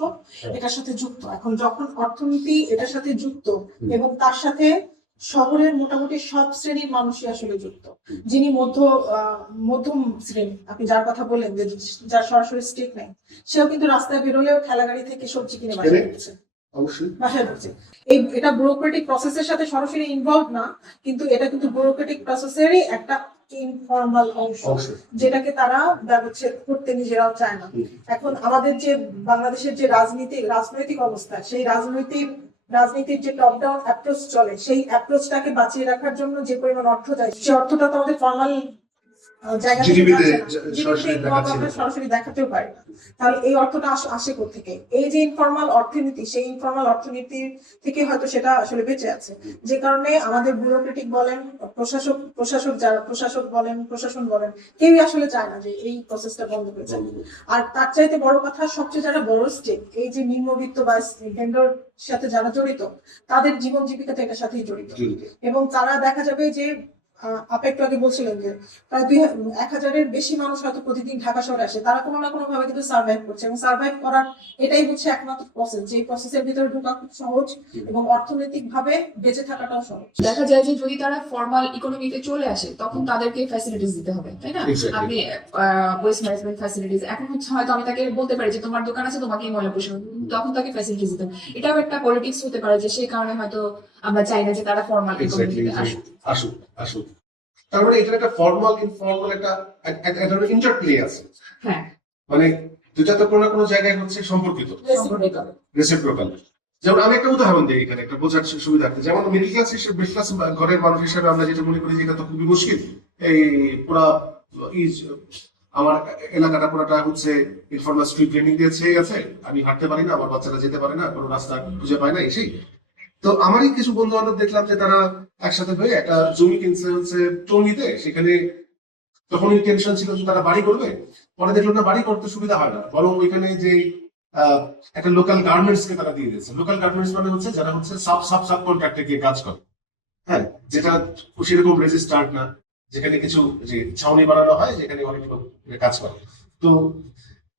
এটার সাথে যুক্ত। এখন যখন অর্থনীতি এটার সাথে যুক্ত এবং তার সাথে শহরের মোটামুটি সব শ্রেণীর মানুষই আসলে যুক্ত, যিনি মধ্যম শ্রেণী, আপনি যার কথা বললেন যে যার সরাসরি স্টেক নেই, সেও কিন্তু রাস্তায় বেরোলেও ঠেলাগাড়ি থেকে সবজি কিনে বাসায় ঢুকছে, অবশ্যই বাসায় ঢুকছে। এটা ব্যুরোক্রেটিক প্রসেসের সাথে সরাসরি ইনভলভ না, কিন্তু এটা কিন্তু ব্যুরোক্রেটিক প্রসেসেরই একটা ইনফর্মাল অংশ, যেটাকে তারা ব্যবচ্ছেদ করতে নিজেরাও চায় না। এখন আমাদের যে বাংলাদেশের যে রাজনৈতিক অবস্থা, সেই রাজনীতির যে টপ ডাউন অ্যাপ্রোচ চলে, সেই অ্যাপ্রোচটাকে বাঁচিয়ে রাখার জন্য যে পরিমাণ অর্থ যায়, সেই অর্থটা তো আমাদের ফর্মাল জায়গা থেকে GDP তে যাচ্ছে না। সরাসরি GDP দেখাচ্ছে না। আমরা সরাসরি দেখাতেও পারি না। তাহলে এই অর্থটা আসে কোত্থেকে? এই যে ইনফর্মাল অর্থনীতি, সেই ইনফর্মাল অর্থনীতির থেকে হয়তো সেটা আসলে বেঁচে আছে, যে কারণে আমাদের ব্যুরোক্রেটিক বলেন, প্রশাসন বলেন, কেউই আসলে চায় না যে এই প্রসেসটা বন্ধ হয়ে যায়। আর তার চাইতে বড় কথা, সবচেয়ে যারা বড় স্টেক, এই যে নিম্নবিত্ত বা ভেন্ডর সাথে যারা জড়িত, তাদের জীবন জীবিকা তো এটার সাথেই জড়িত। এবং তারা দেখা যাবে যে আপনি একটু আগে বলছিলেন যে প্রায় 1000-এর বেশি মানুষ হয়তো প্রতিদিন ঢাকা শহরে আসে, তারা কোনো না কোনো ভাবে কিন্তু সার্ভাইভ করছে, এবং সার্ভাইভ করার এটাই হচ্ছে একমাত্র প্রসেস, যে প্রসেসের ভিতরে ঢোকা খুব সহজ এবং অর্থনৈতিক ভাবে বেঁচে থাকাটাও সহজ। দেখা যায় যে যদি তারা ফর্মাল ইকোনমিতে চলে আসে তখন তাদেরকে ফ্যাসিলিটিস দিতে হবে, তাই না? Exactly. আপনি ওয়েস্ট ম্যানেজমেন্ট ফ্যাসিলিটিস, এখন হচ্ছে হয়তো আমি তাকে বলতে পারি যে তোমার দোকান আছে, তোমাকেই ময়লা পরিষ্কার, তখন তাকে ফ্যাসিলিটিস দিতে হবে। এটাও একটা পলিটিক্স হতে পারে, যে সেই কারণে হয়তো আমরা চাই না যে তারা ফর্মাল ইকোনমিতে আসুক। তার মানে এটা একটা ফর্মাল ইনফর্মাল একটা ধরনের ইন্টারপ্লে আছে। হ্যাঁ, মানে দুটা তো কোনো না কোনো জায়গায় হচ্ছে সম্পর্কিত, রেসিপ্রোকাল। যেমন আমি একটা উদাহরণ দিই এখানে একটা বোঝার সুবিধার্থে, যেমন মিডল ক্লাস ঘরের মানুষ হিসেবে আমরা যেটা মনে করি যে এটা তো খুবই মুশকিল, এই পুরা আমার এলাকাটা পুরাটা হচ্ছে ইনফর্মাল স্ট্রিট ভেন্ডিং দিয়ে ছেয়ে গেছে, আমি হাঁটতে পারি না, আমার বাচ্চারা যেতে পারে না, কোনো রাস্তা খুঁজে পায় না, এসেই। তো আমারই কিছু বন্ধু বান্ধব দেখলাম যে তারা একসাথে হয়ে একটা জমি কিনছে হচ্ছে টঙ্গীতে, সেখানে তখন ইন্টেনশন ছিল যে তারা বাড়ি করবে, পরে দেখলো না বাড়ি করতে সুবিধা হয় না, বরং ওইখানে যে একটা লোকাল গার্মেন্টস কে তারা দিয়ে দিয়েছে। লোকাল গার্মেন্টস মানে হচ্ছে যারা হচ্ছে সাব কন্ট্রাক্টে গিয়ে কাজ করে, হ্যাঁ, যেটা সেরকম রেজিস্টার্ড না, যেখানে কিছু যে ছাউনি বানানো হয়, যেখানে অনেক লোক কাজ করে। তো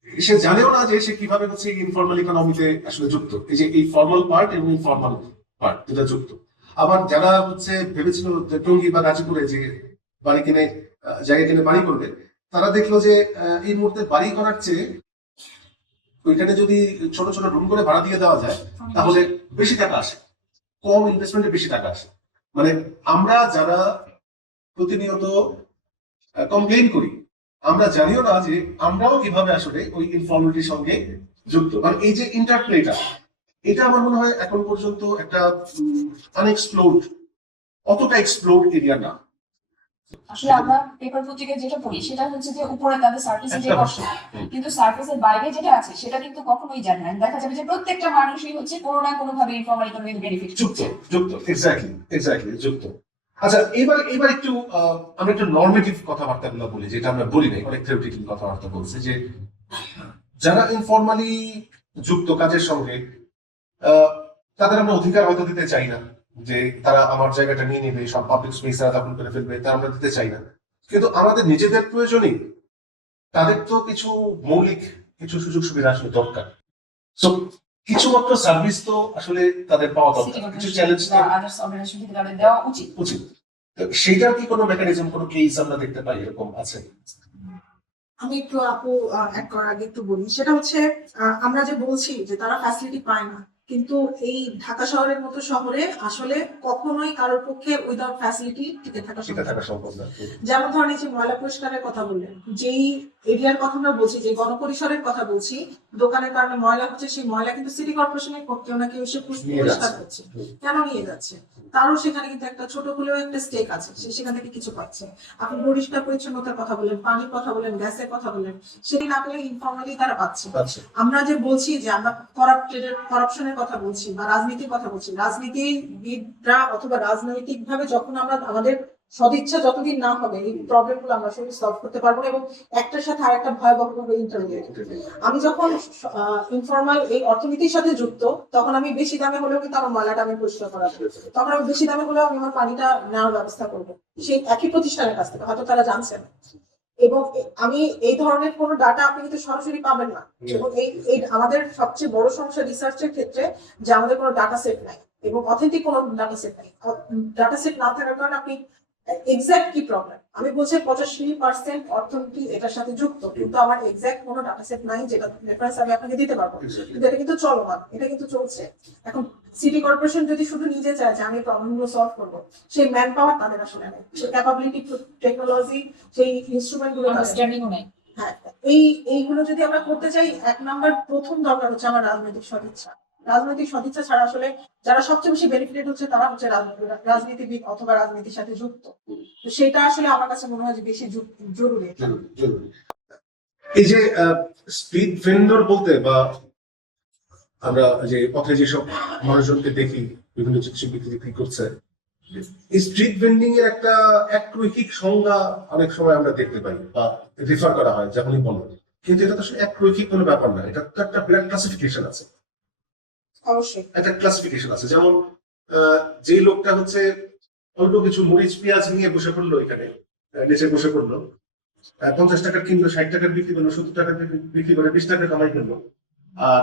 সে জানেও না যে সে কিভাবে হচ্ছে ইনফর্মাল ইকোনমিতে আসলে যুক্ত, এই যে এই ফর্মাল পার্ট এবং ইনফর্মাল পার্ট দুটা যুক্ত। আবার যারা হচ্ছে ভেবেছিল যে টঙ্গী বা গাজীপুরে যে বাড়ি কিনে জায়গা কিনে বাড়ি করবে, তারা দেখলো যে এই মুহূর্তে বাড়ি করার চেয়ে ওইখানে যদি ছোট ছোট রুম করে ভাড়া দিয়ে দেওয়া যায় তাহলে বেশি টাকা আসে, কম ইনভেস্টমেন্টে বেশি টাকা আসে। মানে আমরা যারা প্রতিনিয়ত কমপ্লেইন করি, আমরা জানিও না যে আমরাও কিভাবে আসলে ওই ইনফর্মালিটির সঙ্গে যুক্ত। মানে এই যে ইন্টারপ্লেটা, এটা আমার মনে হয় এখন পর্যন্ত একটা আনএক্সপ্লোরড, অতটা এক্সপ্লোরড এরিয়া না। আসলে আমরা পেপার পত্রিকায় যেটা পড়ি সেটা হচ্ছে যে উপরে তাদের সার্ভিসে যে কষ্ট, কিন্তু সার্ভিসের বাইরে যেটা আছে সেটা কিন্তু কখনোই জানে না। দেখা যাবে যে প্রত্যেকটা মানুষই হচ্ছে কোনো না কোনো ভাবে ইনফর্মাল ইকোনমিতে বেনিফিট যুক্ত, এক্স্যাক্টলি যুক্ত। আচ্ছা, এবার একটু আমরা একটু নর্মেটিভ কথাবার্তাগুলো বলি, যেটা আমরা বলি নাই, অনেক থিওরিটিক্যাল কথাবার্তা বলছে, যে যারা ইনফর্মালি যুক্ত কাজের সঙ্গে, তাদের আমরা অধিকার হয়তো দিতে চাই না, যে তারা আমার জায়গাটা নিয়ে নেবে, সব পাবলিক স্পেস তারা দখল করে ফেলবে, তা আমরা দিতে চাই না। কিন্তু আমাদের নিজেদের প্রয়োজনে তাদের তো কিছু মৌলিক কিছু সুযোগ সুবিধা আসলে দরকার। সো কিছু মাত্র সার্ভিস তো আসলে তাদের পাওয়া দরকার, কিছু চ্যালেঞ্জ আদার্স অর্গানাইজেশন থেকে তাদের দেওয়া উচিত। তো সেটার কি কোনো মেকানিজম, কোনো কেস আমরা দেখতে পাই এরকম আছে? আমি একটু আপু অ্যাড করার আগে একটু বলি, সেটা হচ্ছে আমরা যে বলছি যে তারা ফ্যাসিলিটি পায় না, কিন্তু এই ঢাকা শহরের মতো শহরে আসলে কখনোই কারোর পক্ষে উইদাউট ফ্যাসিলিটি টিকে থাকা সেটা সম্ভব থাকা না। সম্ভব না। যেমন ধরেন এই যে ময়লা পরিষ্কারের কথা বললেন, যেই এরিয়ার কথা আমরা বলছি, যে গণপরিসরের কথা বলছি, দোকানের কারণে ময়লা হচ্ছে, সেই ময়লা কিন্তু সিটি কর্পোরেশনের কেউ না কেউ এসে নিয়ে পরিষ্কার যাচ্ছে। করছে। কেন নিয়ে যাচ্ছে? তারও সেখানে কিন্তু একটা ছোট হলেও একটা স্টেক আছে, সে সেখান থেকে কিছু পাচ্ছে। আপনি পরিষ্কার পরিচ্ছন্নতার কথা বলেন, পানির কথা বলেন, গ্যাসের কথা বলেন, সেটি না পেলে ইনফর্মালি তারা পাচ্ছে। আচ্ছা, আমরা যে বলছি যে আমরা করাপশনের কথা বলছি বা রাজনীতির কথা বলছি, রাজনীতিবিদরা অথবা রাজনৈতিক ভাবে যখন আমরা আমাদের সদিচ্ছা যতদিন না হবে, এই প্রবলেম গুলো আমরা আসলে সলভ করতে পারবো না, এবং একটার সাথে আরেকটা ভয়াবহ ভাবে ইন্টারভিউ। আমি যখন ইনফর্মাল এই অর্থনীতির সাথে যুক্ত, তখন আমি বেশি দামে হলেও কিন্তু আমার ময়লাটা আমি পরিষ্কার করাবো, তখন আমি বেশি দামে হলেও আমি আমার পানিটা নেওয়ার ব্যবস্থা করবো সেই একই প্রতিষ্ঠানের কাছ থেকে, হয়তো তারা জানছে না। এবং আমি এই ধরনের কোনো ডাটা আপনি কিন্তু সরাসরি পাবেন না। এবং এই আমাদের সবচেয়ে বড় সমস্যা রিসার্চের ক্ষেত্রে যে আমাদের কোনো ডাটা সেট নাই, এবং অথেন্টিক কোনো ডাটা সেট নাই। ডাটা সেট না থাকার কারণে আপনি এক্সাক্ট কি প্রবলেম, আমি বলছি 85% অর্থনীতি এটার সাথে যুক্ত, কিন্তু আমার এক্সাক্ট কোনো ডাটা সেট নাই যেটা রেফারেন্স আমি আপনাকে দিতে পারবো। কিন্তু এটা কিন্তু চলমান, এটা কিন্তু চলছে। এখন সিটি কর্পোরেশন যদি শুধু নিজে চায় যে আমি প্রবলেম গুলো সলভ করবো, সেই ম্যান পাওয়ার তাদের আসলে নেই, সেই ক্যাপাবিলিটি, টেকনোলজি, সেই ইনস্ট্রুমেন্ট গুলো তাদের নেই। আন্ডারস্ট্যান্ডিংও নাই। হ্যাঁ, এইগুলো যদি আমরা করতে চাই, এক নাম্বার প্রথম দরকার হচ্ছে আমার রাজনৈতিক সদিচ্ছা। রাজনৈতিক সদিচ্ছা ছাড়া আসলে যারা সবচেয়ে বেশি বেনিফিটেড হচ্ছে তারা হচ্ছে রাজনীতিবিদ অথবা রাজনীতির সাথে যুক্ত। তো সেটা আসলে আমার কাছে মনে হয় যে বেশি জরুরি। জরুরি। এই যে স্ট্রিট ভেন্ডর বলতে, বা আমরা যে পথে যেসব মানুষজনকে দেখি বিভিন্ন জিনিস বিক্রি করছে, এই স্ট্রিট ভেন্ডিং এর একটা একরৈখিক সংজ্ঞা অনেক সময় আমরা দেখতে পাই বা রেফার করা হয়, যেমনই বলো, কিন্তু এটা তো আসলে একরৈখিক কোনো ব্যাপার না। এটা তো একটা বিরাট ক্লাসিফিকেশন আছে। অবশ্যই একটা ক্লাসিফিকেশন আছে, যেমন যে লোকটা হচ্ছে অল্প কিছু মরিচ পেঁয়াজ নিয়ে বসে পড়লো, এখানে নিচে বসে পড়লো, 50 টাকার কিনলো, 60 টাকার বিক্রি করলো, 70 টাকার বিক্রি করে 20 টাকা কামাই করলো। আর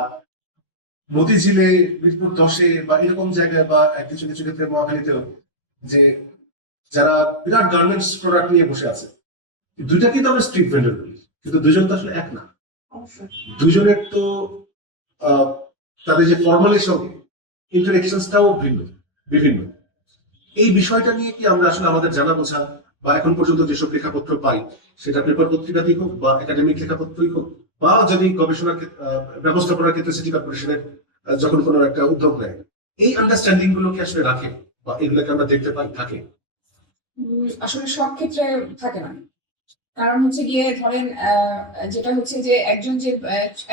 মতিঝিলে, মিরপুর 10-এ বা এরকম জায়গায়, বা কিছু কিছু ক্ষেত্রে মহাখালীতেও, যে যারা বিরাট গার্মেন্টস প্রোডাক্ট নিয়ে বসে আছে, দুইটা কিন্তু আমরা স্ট্রিট ভেন্ডর বলি, কিন্তু দুজন তো আসলে এক না। অবশ্যই দুজনের তো তাদের যে ফর্মালের সঙ্গে ইন্টারেকশনসটাও বিভিন্ন। এই বিষয়টা নিয়ে কি আমরা আসলে আমাদের জানা বোঝা, বা এখন পর্যন্ত যেসব লেখাপত্র পাই, সেটা পেপার পত্রিকাতেই হোক বা একাডেমিক লেখাপত্রই হোক, বা যদি গবেষণার ব্যবস্থাপনার ক্ষেত্রে সিটি কর্পোরেশনের যখন কোনো একটা উদ্যোগ নেয়, এই আন্ডারস্ট্যান্ডিং গুলো কি আসলে রাখে, বা এগুলোকে আমরা দেখতে পাই থাকে? আসলে সব ক্ষেত্রে থাকে না। কারণ হচ্ছে গিয়ে ধরেন যেটা হচ্ছে যে একজন যে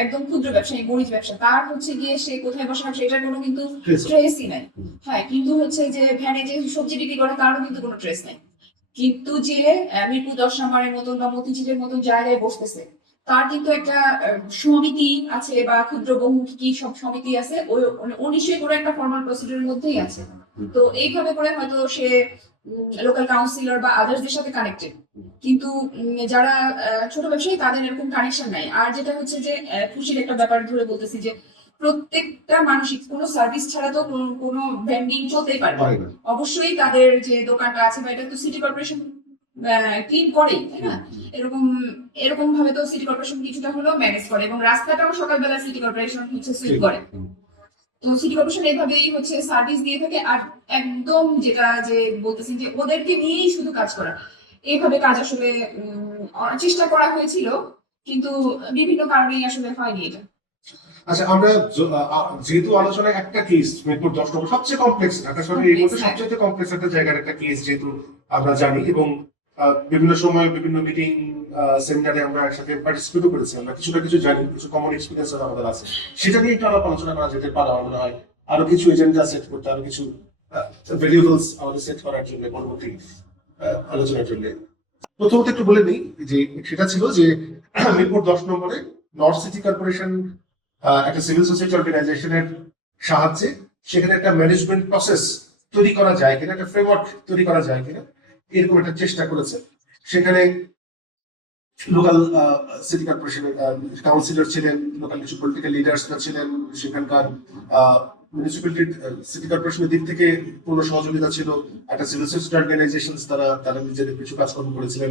একদম ক্ষুদ্র ব্যবসায়ী, মরিচ ব্যবসা, তার হচ্ছে গিয়ে সে কোথায় বসে আছে এটার কোনো কিন্তু ট্রেসই নাই। হ্যাঁ, কিন্তু হচ্ছে যে ভ্যানে যে সবজি বিক্রি করে তারও কিন্তু কোনো ট্রেস নাই। কিন্তু যে মিরপুর 10 নম্বরের মতন বা মতিঝিলের মতন জায়গায় বসতেছে, তার কিন্তু একটা সমিতি আছে বা ক্ষুদ্র বহুমুখী সব সমিতি আছে, ও নিশ্চয়ই কোনো একটা ফর্মাল প্রসিডিউরের মধ্যেই আছে। তো এইভাবে করে হয়তো সে লোকাল কাউন্সিলর বা আদার্সদের সাথে কানেক্টেড, কিন্তু যারা ছোট ব্যবসায়ী তাদের এরকম কানেকশন নাই। আর যেটা হচ্ছে যে খুশির একটা ব্যাপার ধরে বলতেছি যে প্রত্যেকটা মানসিক কোনো সার্ভিস ছাড়া তো কোনো ভেন্ডিং চলতেই পারে না। অবশ্যই তাদের যে দোকানটা আছে বা এটা তো সিটি কর্পোরেশন ক্লিন করেই, তাই না? এরকম এরকম ভাবে তো সিটি কর্পোরেশন কিছুটা হলেও ম্যানেজ করে, এবং রাস্তাটাও সকালবেলা সিটি কর্পোরেশন হচ্ছে সুইপ করে। তো সিটি কর্পোরেশন এইভাবেই হচ্ছে সার্ভিস দিয়ে থাকে। আর একদম যেটা যে বলতেছি যে ওদেরকে নিয়েই শুধু কাজ করা, এইভাবে কাজ আসলে চেষ্টা করা হয়েছিল, কিন্তু বিভিন্ন কারণেই আসলে হয়নি এটা। আচ্ছা, আমরা যেহেতু আলোচনায় একটা কেস, মিরপুর 10 নম্বর সবচেয়ে কমপ্লেক্স, ঢাকা শহরে এই মুহূর্তে সবচেয়ে কমপ্লেক্স একটা জায়গার একটা কেস যেহেতু আমরা জানি, এবং বিভিন্ন সময় বিভিন্ন মিটিং সেমিনারে আমরা একসাথে পার্টিসিপেটও করেছি, আমরা কিছু না কিছু জানি, কিছু কমন এক্সপিরিয়েন্স আমাদের আছে, সেটা নিয়ে একটু আলোচনা করা যেতে পারে। আমার মনে হয় আরো কিছু এজেন্ডা সেট করতে, আরো কিছু ভ্যারিয়েবলস আমাদের সেট করার জন্য পরবর্তী আলোচনার জন্য। প্রথমত একটু বলে নিই যে সেটা ছিল যে মিরপুর 10 নম্বরে নর্থ সিটি কর্পোরেশন একটা সিভিল সোসাইটি অর্গানাইজেশনের সাহায্যে সেখানে একটা ম্যানেজমেন্ট প্রসেস তৈরি করা যায় কিনা, একটা ফ্রেমওয়ার্ক তৈরি করা যায় কিনা, এরকম একটা চেষ্টা করেছে। সেখানে লোকাল সিটি কর্পোরেশনের কাউন্সিলর ছিলেন, লোকাল কিছু পলিটিক্যাল লিডার্সরা ছিলেন, সেখানকার মিউনিসিপ্যালিটি সিটি কর্পোরেশনের দিক থেকে পূর্ণ সহযোগিতা ছিল, একটা সিভিল সোসাইটি অর্গানাইজেশন তারা নিজেদের কিছু কাজকর্ম করেছিলেন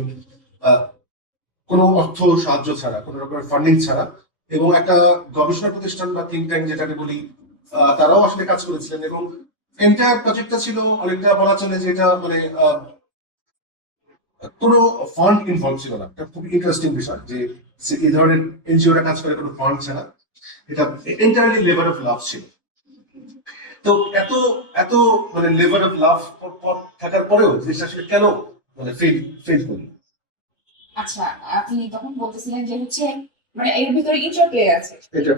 কোনো অর্থ সাহায্য ছাড়া, কোনো রকমের ফান্ডিং ছাড়া, এবং একটা গবেষণা প্রতিষ্ঠান বা থিঙ্ক ট্যাঙ্ক যেটাকে বলি তারাও আসলে কাজ করেছিলেন এবং এন্টায়ার প্রজেক্টটা ছিল অনেকটা বলা চলে যে এটা মানে কোনো ফান্ড ইনভলভ ছিল না। এটা খুব ইন্টারেস্টিং বিষয় যে এই ধরনের এনজিওরা কাজ করে কোনো ফান্ড ছাড়া, এটা এন্টায়ারলি লেবার অফ লাভ ছিল। তো এত এত মানে লেবার অফ লাভ থাকার পরেও জিনিসটা আসলে কেন মানে ফেল করি? আচ্ছা, আপনি তখন বলতেছিলেন যে হচ্ছে মানে এর ভিতরে ইন্টারপ্লে আছে। এটা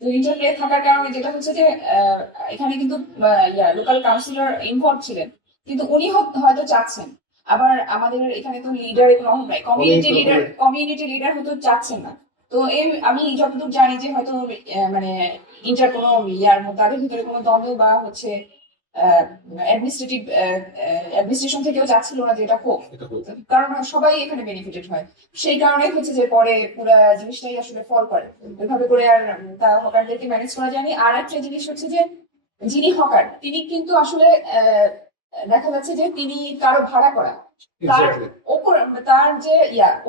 তো ইন্টারপ্লে থাকার কারণে যেটা হচ্ছে যে এখানে কিন্তু লোকাল কাউন্সিলর ইনভলভ ছিলেন, কিন্তু উনি হয়তো চাচ্ছেন, আবার আমাদের এখানে তো লিডারের কোনো অভাব নাই, কমিউনিটি লিডার হয়তো চাচ্ছেন না। তো এই আমি যতদূর জানি যে হয়তো মানে ইন্টার কোনো তাদের ভিতরে কোনো দ্বন্দ্ব বা হচ্ছে অ্যাডমিনিস্ট্রেশন থেকেও চাচ্ছিল না যে এটা হোক, কারণ সবাই এখানে বেনিফিটেড হয়। সেই কারণে হচ্ছে যে পরে পুরো জিনিসটাই আসলে ফল করে, ওইভাবে করে আর তা হকারদেরকে ম্যানেজ করা যায়নি। আর একটা জিনিস হচ্ছে যে যিনি হকার তিনি কিন্তু আসলে দেখা যাচ্ছে যে তিনি কারো ভাড়া করা, তার ওপর তার যে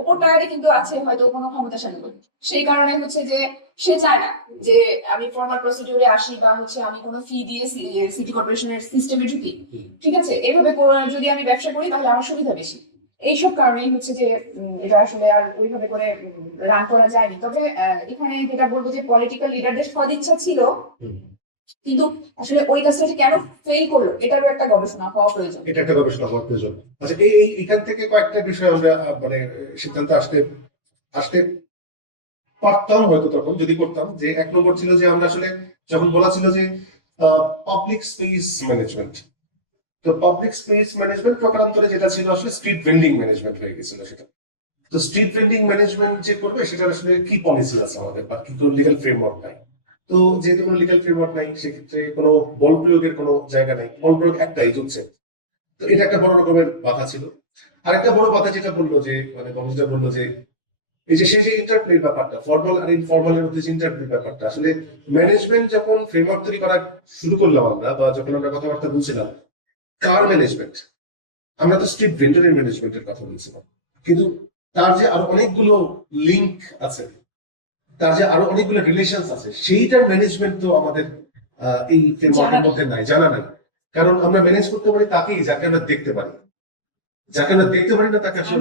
ওপর টায়ারে কিন্তু আছে হয়তো কোনো ক্ষমতাশালী লোক। সেই কারণে হচ্ছে যে সে চায় না যে আমি ফর্মাল প্রসিডিউরে আসি বা হচ্ছে আমি কোনো ফি দিয়ে সিটি কর্পোরেশনের সিস্টেমে ঢুকি, ঠিক আছে, এভাবে যদি আমি ব্যবসা করি তাহলে আমার সুবিধা বেশি। এইসব কারণেই হচ্ছে যে এটা আসলে আর ওইভাবে করে রান করা যায়নি। তবে এখানে যেটা বলবো যে পলিটিক্যাল লিডারদের সদিচ্ছা ছিল, কিন্তু আসলে ওই কাজটা যে কেন ফেল করলো এটারও একটা গবেষণা হওয়া প্রয়োজন। এটা একটা গবেষণা হওয়ার প্রয়োজন। আচ্ছা, এখান থেকে কয়েকটা বিষয় আমরা মানে সিদ্ধান্ত আসতে পারতাম হয়তো তখন যদি করতাম। যে এক নম্বর ছিল যে আমরা আসলে যখন বলা ছিল যে পাবলিক স্পেস ম্যানেজমেন্ট, তো পাবলিক স্পেস ম্যানেজমেন্ট প্রকারান্তরে যেটা ছিল আসলে স্ট্রিট ভেন্ডিং ম্যানেজমেন্ট হয়ে গেছিল সেটা। তো স্ট্রিট ভেন্ডিং ম্যানেজমেন্ট যে করবে সেটার আসলে কি পলিসি আছে আমাদের বা কি কোনো লিগাল ফ্রেমওয়ার্ক নাই। তো যেহেতু কোনো লিগাল ফ্রেমওয়ার্ক নাই সেক্ষেত্রে কোনো বল প্রয়োগের কোনো জায়গা নাই, বল প্রয়োগ একটাই চলছে। তো এটা একটা বড় রকমের বাধা ছিল। আরেকটা বড় বাধা যেটা বললো যে মানে গবেষণা বললো যে এই যে সেই যে ইন্টারপ্লের ব্যাপারটা, ফর্মাল আর ইনফর্মালের মধ্যে যে ইন্টারপ্লের ব্যাপারটা, আসলে ম্যানেজমেন্ট যখন ফ্রেমওয়ার্ক তৈরি করা শুরু করলাম আমরা বা যখন আমরা কথাবার্তা বলছিলাম কার ম্যানেজমেন্ট, আমরা তো স্ট্রিট ভেন্ডরের ম্যানেজমেন্টের কথা বলছিলাম, কিন্তু তার যে আরো অনেকগুলো লিঙ্ক আছে, তার যে আরো অনেকগুলো রিলেশন আছে, সেইটার ম্যানেজমেন্ট তো আমাদের এই ফ্রেমওয়ার্কের মধ্যে নাই, জানা নাই। কারণ আমরা ম্যানেজ করতে পারি তাকেই যাকে আমরা দেখতে পারি, যাকে আমরা দেখতে পারি না তাকে আসলে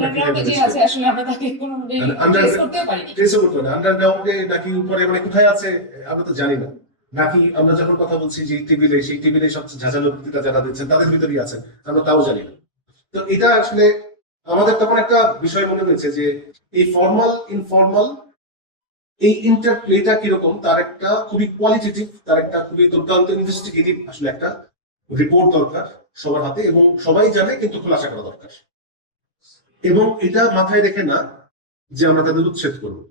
আন্ডারগ্রাউন্ডে নাকি উপরে মানে কোথায় আছে আমরা তো জানি না, নাকি আমরা যখন কথা বলছি যে টেবিলে সেই টেবিলে সবচেয়ে ঝাঁঝালো বক্তৃতা যারা দিচ্ছেন তাদের ভিতরেই আছেন, আমরা তাও জানি না। তো এটা আসলে আমাদের তখন একটা বিষয় মনে হয়েছে যে এই ফর্মাল ইনফর্মাল এই ইন্টারপ্লেটা কিরকম তার একটা খুবই কোয়ালিটেটিভ, তার একটা খুবই দুর্দান্ত ইনভেস্টিগেটিভ আসলে একটা রিপোর্ট দরকার সবার হাতে, এবং সবাই জানে কিন্তু খোলাসা করা দরকার। এবং এটা মাথায় রেখে না যে আমরা তাদের উচ্ছেদ করবো,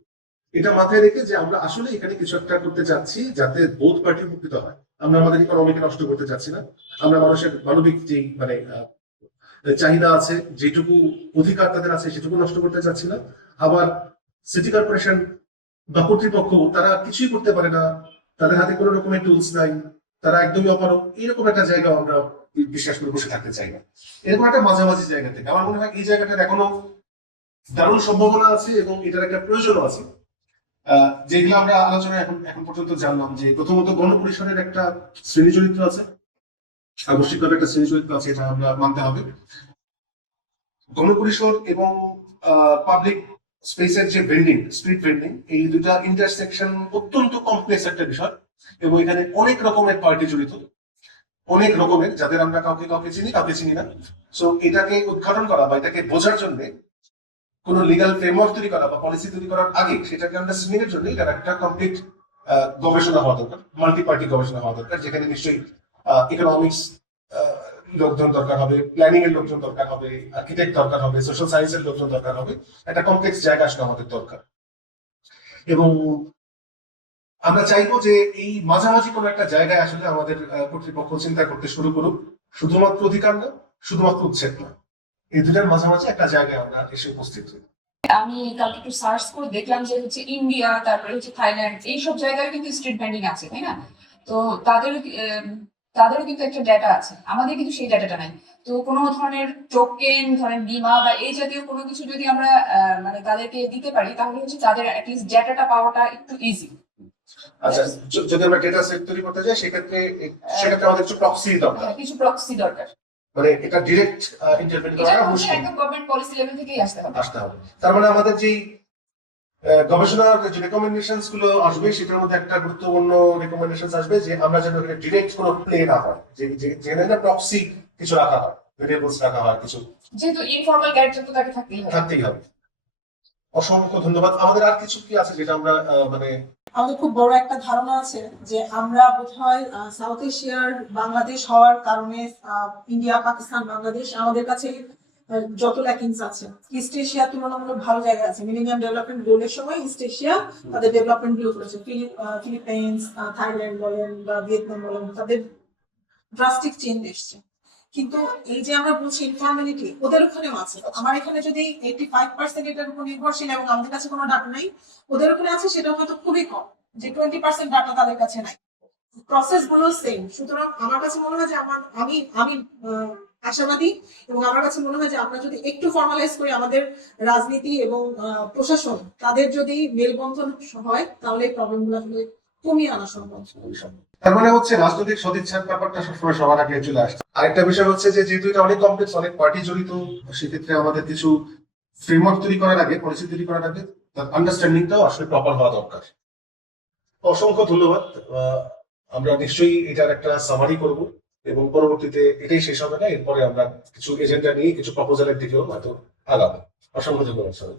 এটা মাথায় রেখে যে আমরা আসলে এখানে কিছু একটা করতে চাচ্ছি যাতে বোথ পার্টি উপকৃত হয়। আমরা আমাদের ইকোনমিকে নষ্ট করতে চাচ্ছি না, আমরা মানুষের মানবিক যে মানে চাহিদা আছে, যেটুকু অধিকার তাদের আছে সেটুকু নষ্ট করতে চাচ্ছি না। আবার সিটি কর্পোরেশন বা কর্তৃপক্ষ তারা কিছুই করতে পারে না, তাদের হাতে কোনো রকমের টুলস নাই, তারা একদমই অপারক, এরকম একটা জায়গা আমরা বিশ্বাস করে বসে থাকতে চাই না। এরকম একটা মাঝামাঝি জায়গা থেকে আমার মনে হয় এই জায়গাটার এখনো দারুণ সম্ভাবনা আছে এবং এটার একটা প্রয়োজনও আছে। যেগুলো আমরা আলোচনায় এখন পর্যন্ত জানলাম যে প্রথমত গণপরিষদের একটা শ্রেণী চরিত্র আছে, আবশ্যিকভাবে একটা শ্রেণী চরিত্র আছে, এটা আমরা মানতে হবে। গণপরিষদ এবং পাবলিক স্পেসের যে ভেন্ডিং, স্ট্রিট ভেন্ডিং, এই দুটা ইন্টারসেকশন অত্যন্ত কমপ্লেক্স একটা বিষয় এবং এখানে অনেক রকমের পার্টি জড়িত, অনেক রকমের, যাদের আমরা কাউকে চিনি কাউকে চিনি না। সো এটাকে উদ্ঘাটন করা বা এটাকে বোঝার জন্য কোন লিগাল ফ্রেমওয়ার্ক তৈরি করা বা পলিসি তৈরি করার আগে সেটাকে আন্ডারস্ট্যান্ডিং এর জন্য এটার একটা কমপ্লিট গবেষণা হওয়া দরকার, মাল্টি পার্টি গবেষণা হওয়া দরকার, যেখানে নিশ্চয়ই ইকোনমিক্স লোকজন দরকার হবে, প্ল্যানিং এর লোকজন দরকার হবে, আর্কিটেক্ট দরকার হবে, সোশ্যাল সায়েন্সের লোকজন দরকার হবে। একটা কমপ্লেক্স জায়গা আসলে আমাদের দরকার। এবং আমরা চাইবো যে এই মাঝামাঝি কোনো একটা জায়গায় আসলে আমাদের কর্তৃপক্ষ চিন্তা করতে শুরু করুক, শুধুমাত্র অধিকার না, শুধুমাত্র উচ্ছেদ না, এই দুটার মাঝামাঝি একটা জায়গায় আমরা এসে উপস্থিত হই। আমি কালকে একটু সার্চ করে দেখলাম যে হচ্ছে ইন্ডিয়া, তারপরে হচ্ছে থাইল্যান্ড, এইসব জায়গায় কিন্তু স্ট্রিট ভেন্ডিং আছে, তাই না? তো তাদেরও কিন্তু একটা ডেটা আছে, আমাদের কিন্তু সেই ডেটাটা নাই। তো কোনো ধরনের টোকেন, ধরেন বীমা বা এই জাতীয় কোনো কিছু যদি আমরা মানে তাদেরকে দিতে পারি তাহলে হচ্ছে তাদের অ্যাটলিস্ট ডেটাটা পাওয়াটা একটু ইজি। আচ্ছা, যদি আমরা ডেটা সেট তৈরি করতে যাই সেক্ষেত্রে আমাদের কিছু প্রক্সি দরকার, কিছু প্রক্সি দরকার। মানে এটা ডিরেক্ট ইন্টারভেন এটা করা হচ্ছে মুশকিল, একদম গভর্নমেন্ট পলিসি লেভেল থেকেই আসতে হবে। তার মানে আমাদের যেই গবেষণার যে রেকমেন্ডেশনস গুলো আসবে সেটার মধ্যে একটা গুরুত্বপূর্ণ রেকমেন্ডেশন আসবে যে আমরা যেন এখানে ডিরেক্ট কোনো প্লে না হয়, যেখানে না প্রক্সি কিছু রাখা হয়, ভেরিয়েবলস রাখা হয় কিছু, যেহেতু ইনফর্মাল গাইডটা তো তাকে থাকতেই হবে। অসংখ্য ধন্যবাদ। আমাদের আর কিছু কি আছে যেটা আমরা মানে আমাদের খুব বড় একটা ধারণা আছে যে আমরা বোধহয় সাউথ এশিয়ার বাংলাদেশ হওয়ার কারণে ইন্ডিয়া, পাকিস্তান, বাংলাদেশ আমাদের কাছে যত ল্যাকিংস আছে, ইস্ট এশিয়া তুলনামূলক ভালো জায়গায় আছে। মিলেনিয়াম ডেভেলপমেন্ট গোলের সময় ইস্ট এশিয়া তাদের ডেভেলপমেন্ট গুলো করেছে। ফিলিপাইন্স, থাইল্যান্ড বলেন বা ভিয়েতনাম বলেন, তাদের ড্রাস্টিক চেঞ্জ এসছে। কিন্তু এই যে আমরা বলছি ইনফর্মালিটি, ওদের ওখানেও আছে। আমার এখানে যদি 85% এটার উপর নির্ভরশীল এবং আমাদের কাছে কোনো ডাটা নাই, ওদের ওখানে আছে সেটা হয়তো খুবই কম, যে 20% ডাটা তাদের কাছে নাই। প্রসেস গুলো সেম। সুতরাং আমার কাছে মনে হয় যে আমি আশাবাদী, এবং আমার কাছে মনে হয় যে আমরা যদি একটু ফর্মালাইজ করি আমাদের রাজনীতি এবং প্রশাসন, তাদের যদি মেলবন্ধন হয় তাহলে এই প্রবলেম গুলো আসলে কমিয়ে আনা সম্ভব। তার মানে হচ্ছে রাজনৈতিক সদিচ্ছার ব্যাপারটা সবসময় সবার আগে চলে আসছে। আরেকটা বিষয় হচ্ছে যে যেহেতু এটা অনেক কমপ্লেক্স, অনেক পার্টি জড়িত, সেক্ষেত্রে আমাদের কিছু ফ্রেমওয়ার্ক তৈরি করার আগে, পলিসি তৈরি করার আগে তার আন্ডারস্ট্যান্ডিংটাও আসলে প্রপার হওয়া দরকার। অসংখ্য ধন্যবাদ। আমরা নিশ্চয়ই এটার একটা সামারি করব এবং পরবর্তীতে এটাই শেষ হবে না, এরপরে আমরা কিছু এজেন্ডা নিয়ে কিছু প্রপোজালের দিকেও হয়তো আগাবো। অসংখ্য ধন্যবাদ সবাই।